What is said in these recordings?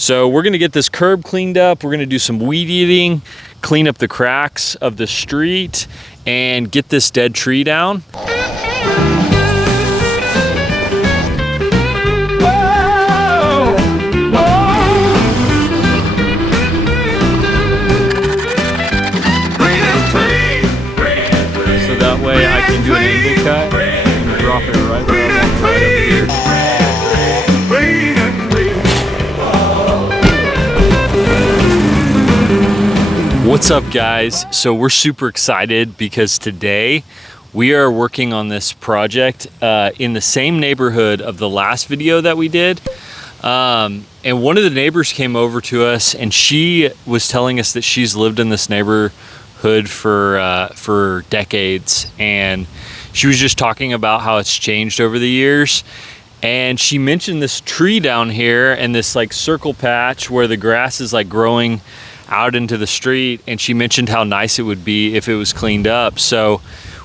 So we're gonna get this curb cleaned up. We're gonna do some weed eating, clean up the cracks of the street, and get this dead tree down. So that way I can do an angle cut and drop it right where I want, right over here. What's up, guys? So we're super excited because today we are working on this project in the same neighborhood of the last video that we did. And one of the neighbors came over to us and she was telling us that she's lived in this neighborhood for decades, and she was just talking about how it's changed over the years. And she mentioned this tree down here and this like circle patch where the grass is like growing out into the street, and she mentioned how nice it would be if it was cleaned up. So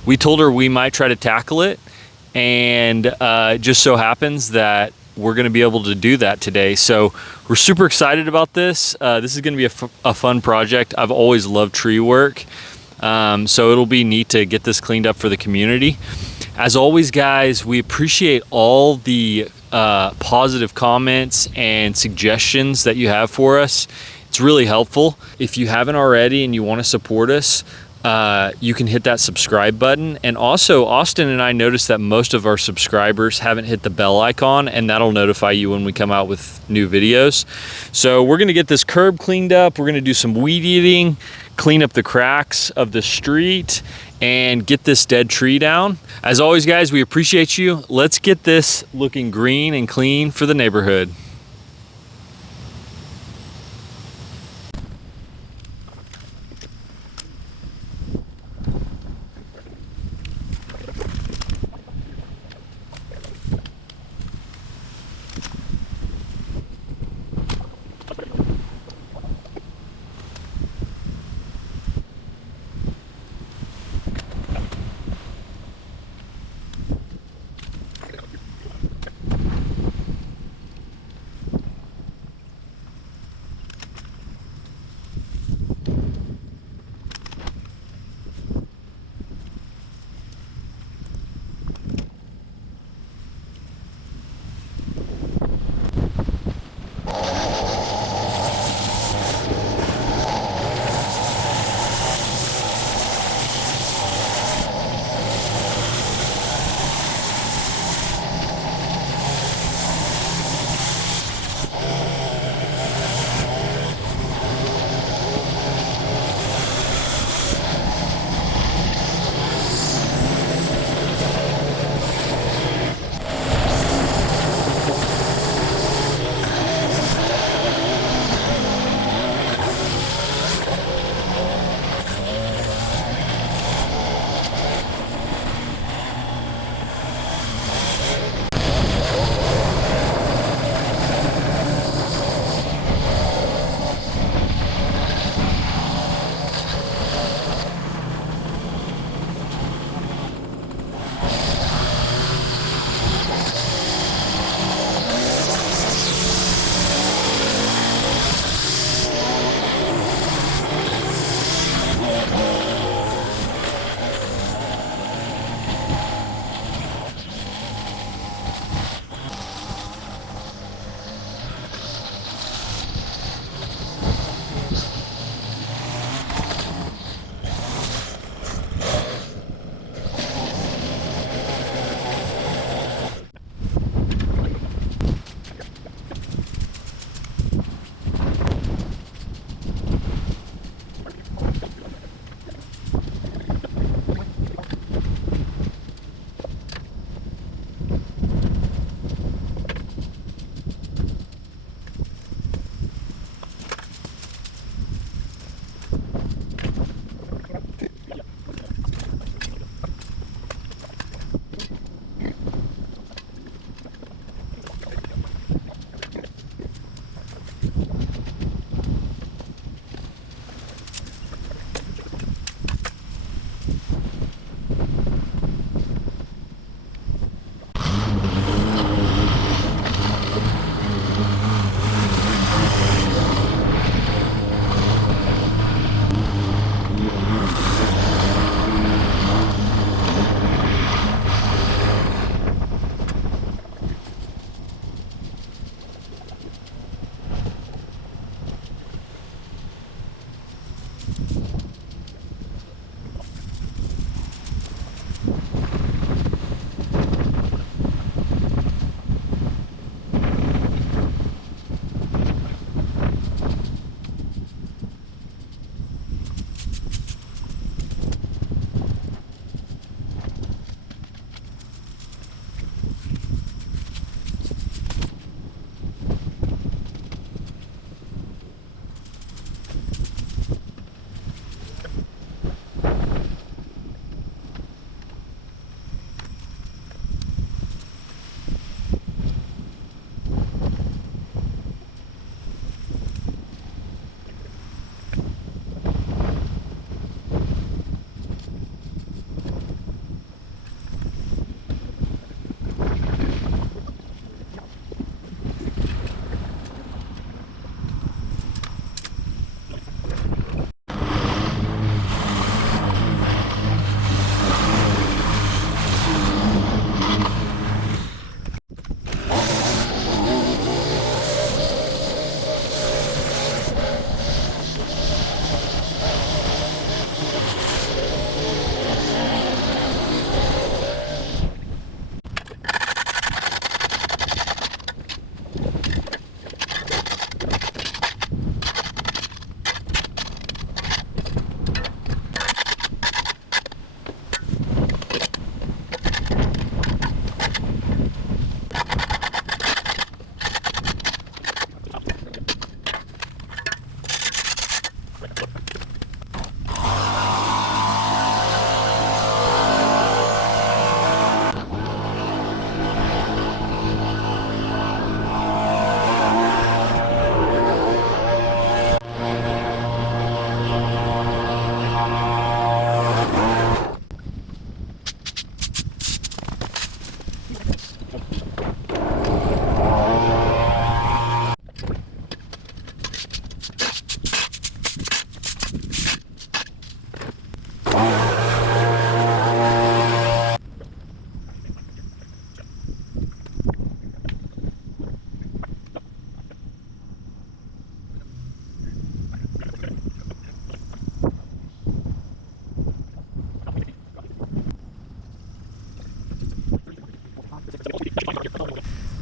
we told her we might try to tackle it, and it just so happens that we're going to be able to do that today. So we're super excited about this. This is going to be a fun project. I've always loved tree work, so it'll be neat to get this cleaned up for the community. As always, guys, we appreciate all the positive comments and suggestions that you have for us. It's really helpful. If you haven't already and you want to support us, you can hit that subscribe button. And also, Austin and I noticed that most of our subscribers haven't hit the bell icon, and that'll notify you when we come out with new videos. So we're gonna get this curb cleaned up. We're gonna do some weed eating, clean up the cracks of the street, and get this dead tree down. As always, guys, we appreciate you. Let's get this looking green and clean for the neighborhood.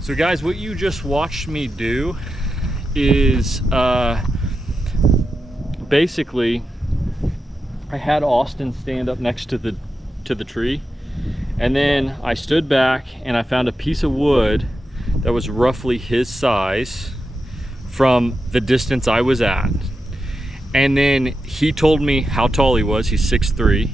So guys, what you just watched me do is basically I had Austin stand up next to the tree, and then I stood back and I found a piece of wood that was roughly his size from the distance I was at. And then he told me how tall he was. He's 6'3".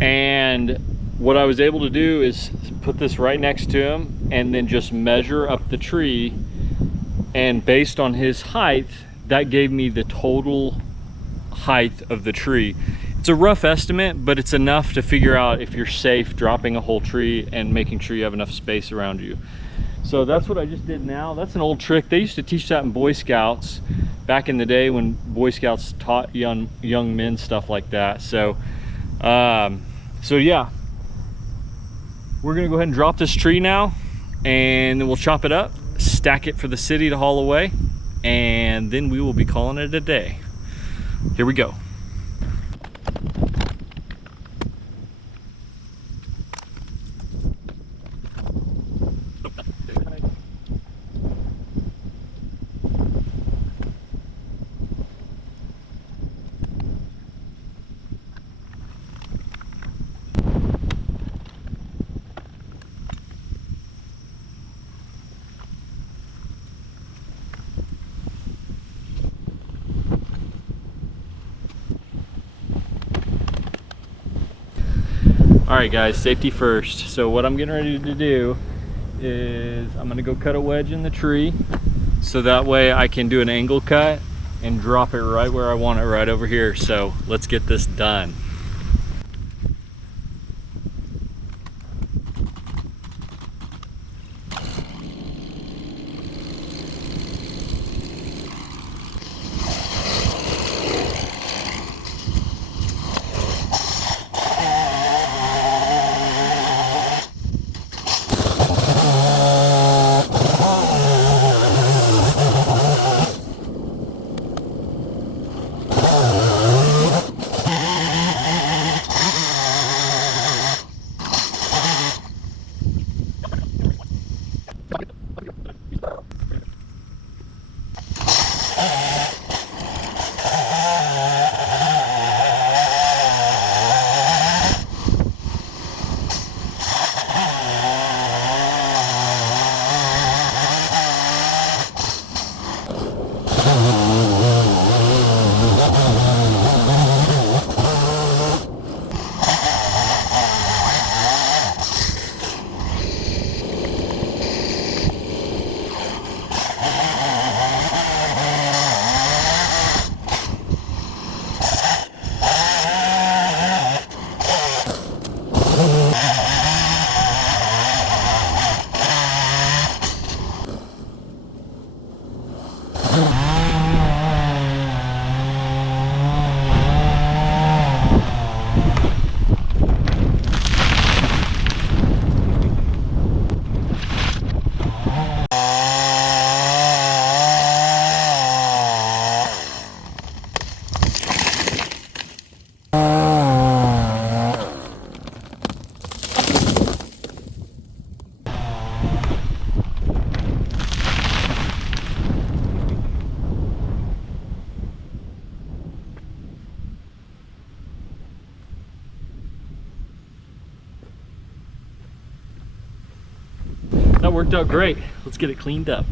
And what I was able to do is put this right next to him and then just measure up the tree, and based on his height, that gave me the total height of the tree. It's a rough estimate, but it's enough to figure out if you're safe dropping a whole tree and making sure you have enough space around you. So that's what I just did now. That's an old trick. They used to teach that in Boy Scouts back in the day when Boy Scouts taught young men stuff like that. So so yeah, we're gonna go ahead and drop this tree now, and then we'll chop it up, stack it for the city to haul away, and then we will be calling it a day. Here we go. All right guys, safety first. So what I'm getting ready to do is I'm gonna go cut a wedge in the tree, so that way I can do an angle cut and drop it right where I want it, right over here. So let's get this done. That worked out great. Let's get it cleaned up.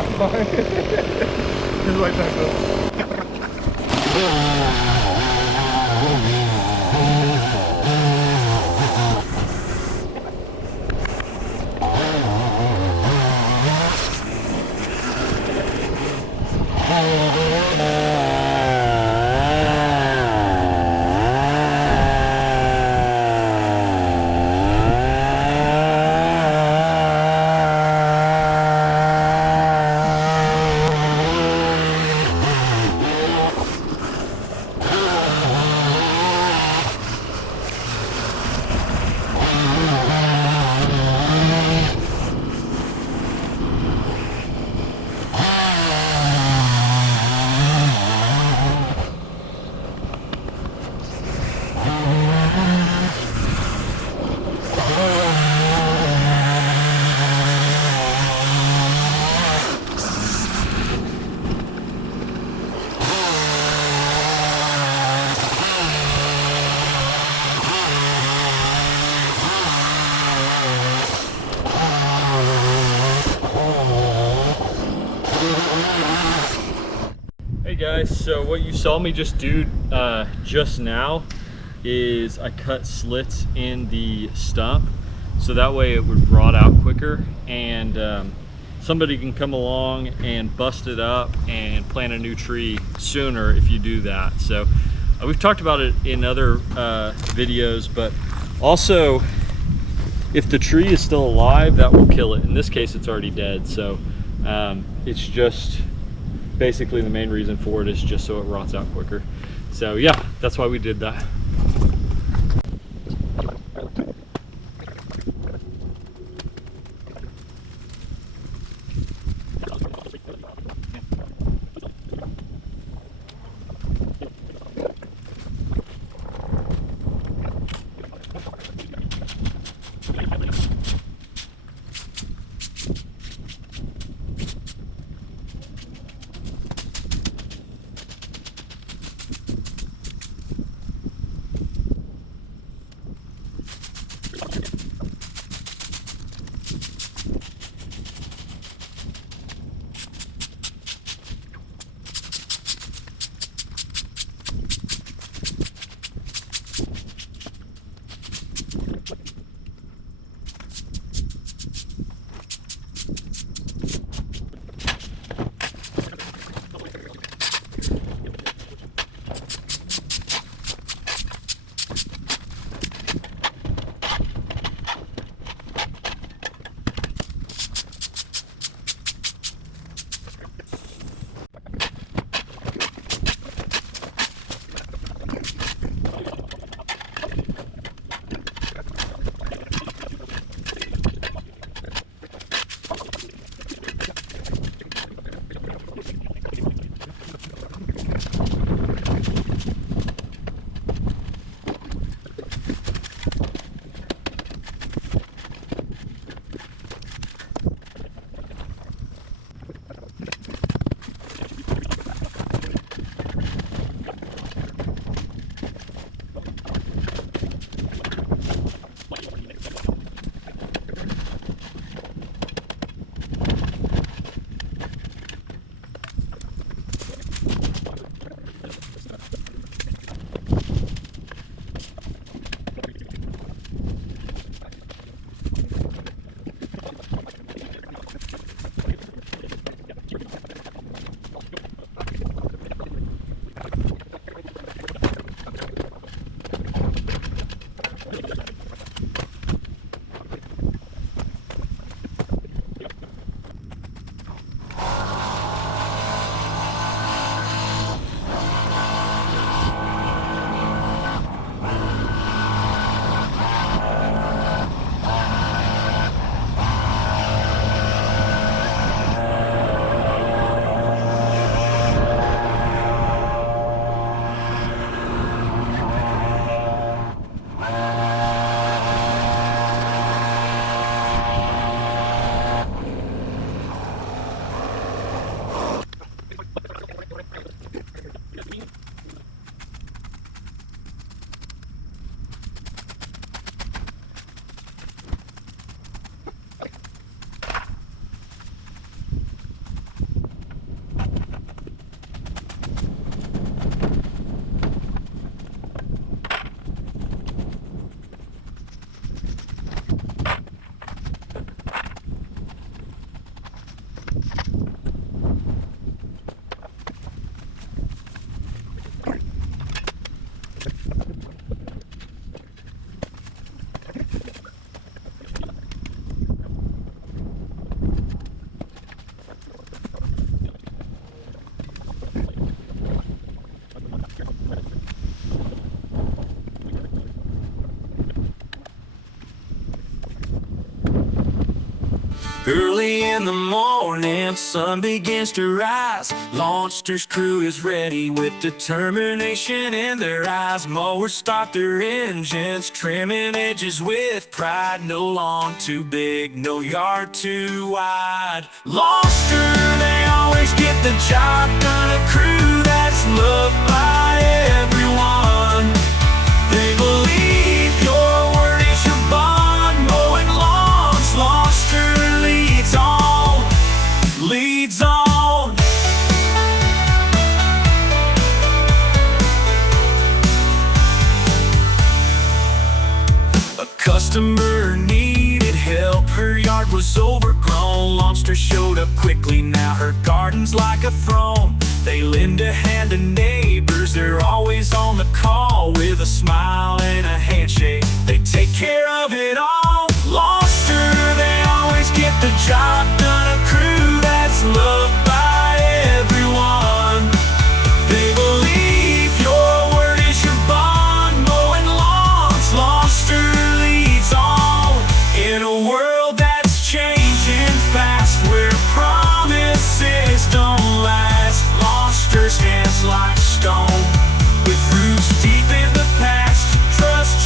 His white tackle. Hey guys, so what you saw me just do just now is I cut slits in the stump so that way it would rot out quicker, and somebody can come along and bust it up and plant a new tree sooner if you do that. So we've talked about it in other videos, but also if the tree is still alive, that will kill it. In this case, it's already dead, so it's just basically the main reason for it is just so it rots out quicker. So yeah, that's why we did that. Early in the morning, sun begins to rise. Lawnster's crew is ready with determination in their eyes. Mowers start their engines, trimming edges with pride. No lawn too big, no yard too wide. Lawnster, they always get the job done. A crew that's loved by everyone. They believe your word is your bond. Mowing lawns, Lawnster leads on, leads on. A customer needed help, her yard was overgrown. Lawnster showed up quickly, now her garden's like a throne. They lend a hand to neighbors, they're always on the call. With a smile and a handshake, they take care of it all. Lawnster, they always get the job done. A crew that's loved by everyone. They believe your word is your bond. Mowing lawns, Lawnster leads on. In a world that's changing fast, where promises don't last, Lawnster stands like stone, with roots deep in the past.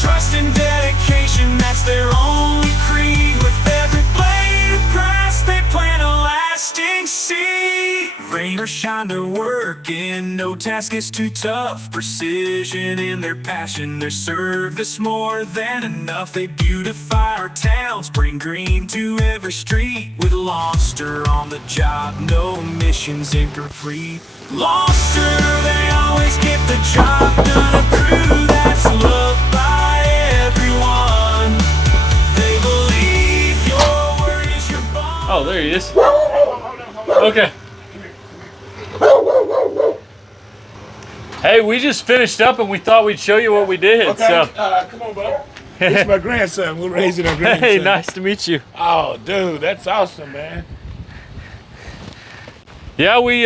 Trust and dedication, that's their only creed. With every blade of grass, they plant a lasting seed. Rain or shine, they're working, no task is too tough. Precision in their passion, their service more than enough. They beautify our towns, bring green to every street. With Lawnster on the job, no mission's incomplete. Lawnster, they always get the job done. A crew that's loved by everyone. They believe your word is your bond. Oh, there he is. Okay. Hey, we just finished up and we thought we'd show you what we did. Okay, So. come on, bud. This is my grandson. We're raising our grandson. Hey, nice to meet you. Oh, dude, that's awesome, man. Yeah, we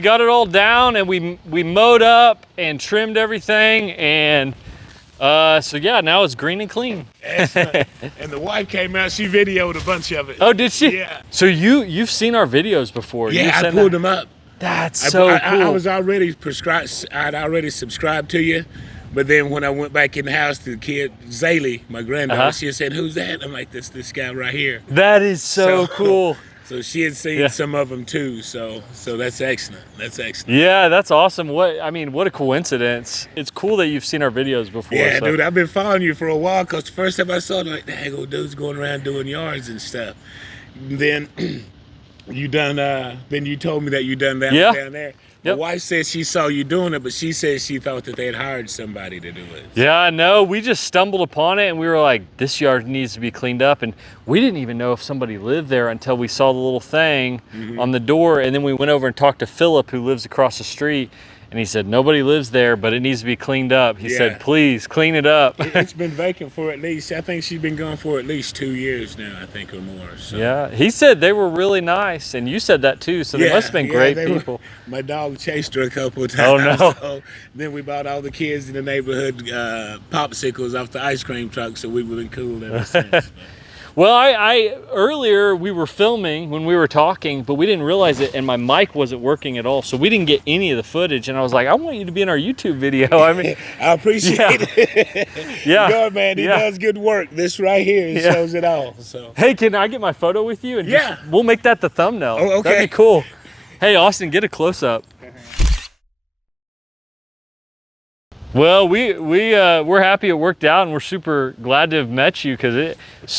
got it all down and we mowed up and trimmed everything, and so yeah, now it's green and clean. Excellent. And the wife came out, she videoed a bunch of it. Oh, did she? Yeah. So you've seen our videos before? Yeah, I pulled them up. That's so cool. I was already prescribed. I'd already subscribed to you, but then when I went back in the house, the kid Zaylee, my granddaughter, she said, "Who's that?" I'm like, "This guy right here." That is so cool. So she had seen some of them too. So that's excellent. That's excellent. Yeah, that's awesome. What a coincidence. It's cool that you've seen our videos before. Yeah, so. dude, I've been following you for a while, because the first time I saw it, I'm like, dang, old dude's going around doing yards and stuff. And then then you told me that you done that down there. My wife said she saw you doing it, but she said she thought that they had hired somebody to do it. Yeah, no, we just stumbled upon it and we were like, this yard needs to be cleaned up. And we didn't even know if somebody lived there until we saw the little thing on the door. And then we went over and talked to Philip, who lives across the street. And he said, nobody lives there, but it needs to be cleaned up. He said, please clean it up. It's been vacant for I think she's been gone for at least 2 years now, I think, or more. So. Yeah, he said they were really nice. And you said that too, so they must have been great people. My dog chased her a couple of times. Oh, no. So then we bought all the kids in the neighborhood popsicles off the ice cream truck, so we've been cool ever since. Well, I earlier we were filming when we were talking, but we didn't realize it, and my mic wasn't working at all, so we didn't get any of the footage. And I was like, I want you to be in our YouTube video. I mean, I appreciate it. Yeah, God, man, he does good work. This right here shows it all. So, hey, can I get my photo with you? And we'll make that the thumbnail. Oh, okay, that'd be cool. Hey, Austin, get a close up. Well, we're happy it worked out, and we're super glad to have met you, because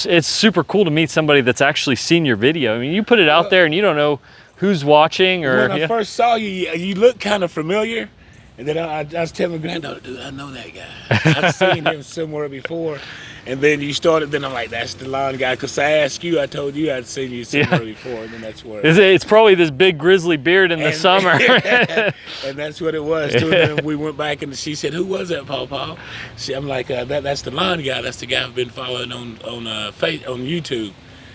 it's super cool to meet somebody that's actually seen your video. I mean, you put it out there and you don't know who's watching. Or when I first saw you, you looked kind of familiar, and then I was telling my granddaughter, dude, I know that guy. I've seen him somewhere before. And then you started, then I'm like, that's the lawn guy. Because I asked you, I told you I'd seen you somewhere before, and then that's where. It's probably this big grizzly beard in the summer. And that's what it was, too. And then we went back, and she said, who was that, Paw? I'm like, that's the lawn guy. That's the guy I've been following on YouTube.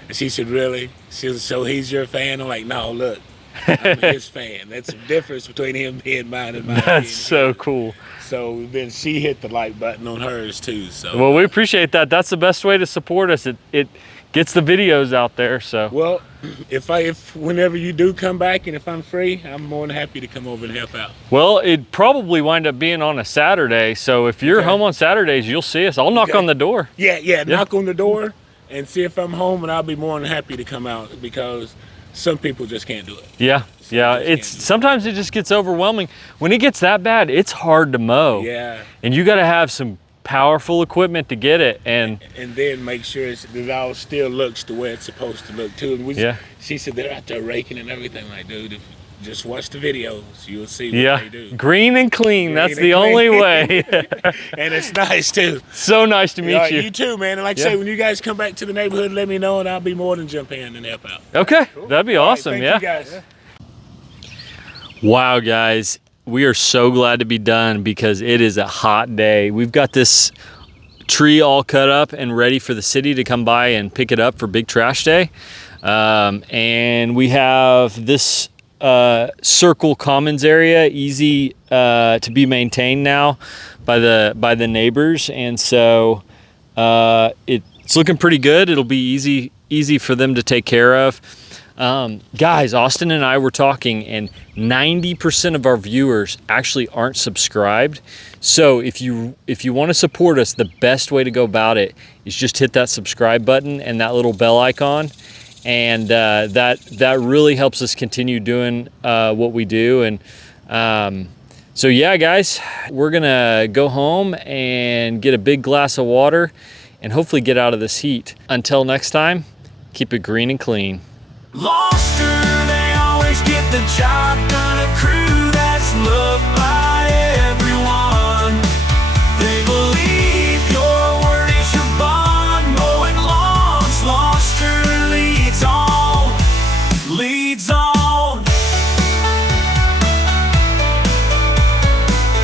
And she said, really? She said, so he's your fan? I'm like, no, look, I'm his fan. That's the difference between him being mine and mine. That's so cool. So then she hit the like button on hers too. So well, we appreciate that. That's the best way to support us. It gets the videos out there. So Well, if whenever you do come back and if I'm free, I'm more than happy to come over and help out. well, it'd probably wind up being on a Saturday. So if you're home on Saturdays, you'll see us. I'll knock on the door. Yeah, knock on the door and see if I'm home, and I'll be more than happy to come out because some people just can't do it. Yeah. It's sometimes it just gets overwhelming. When it gets that bad, it's hard to mow. Yeah. And you got to have some powerful equipment to get it. And then make sure it all still looks the way it's supposed to look too. And she said they're out there raking and everything. Like, dude, if just watch the videos, you'll see what they do. Green and clean. That's the only way. And it's nice too. So nice to meet you. You too, man. And like I say, when you guys come back to the neighborhood, let me know, and I'll be more than jump in and help out. Okay, that'd be awesome. Thank you guys. Wow, guys, we are so glad to be done because it is a hot day. We've got this tree all cut up and ready for the city to come by and pick it up for Big Trash Day. And we have this circle commons area easy to be maintained now by the neighbors, and so it's looking pretty good. It'll be easy for them to take care of. Guys, Austin and I were talking, and 90% of our viewers actually aren't subscribed. So if you want to support us, the best way to go about it is just hit that subscribe button and that little bell icon. And that really helps us continue doing what we do. And so yeah, guys, we're gonna go home and get a big glass of water and hopefully get out of this heat. Until next time, keep it green and clean. Lawnster, they always get the job done. A crew that's loved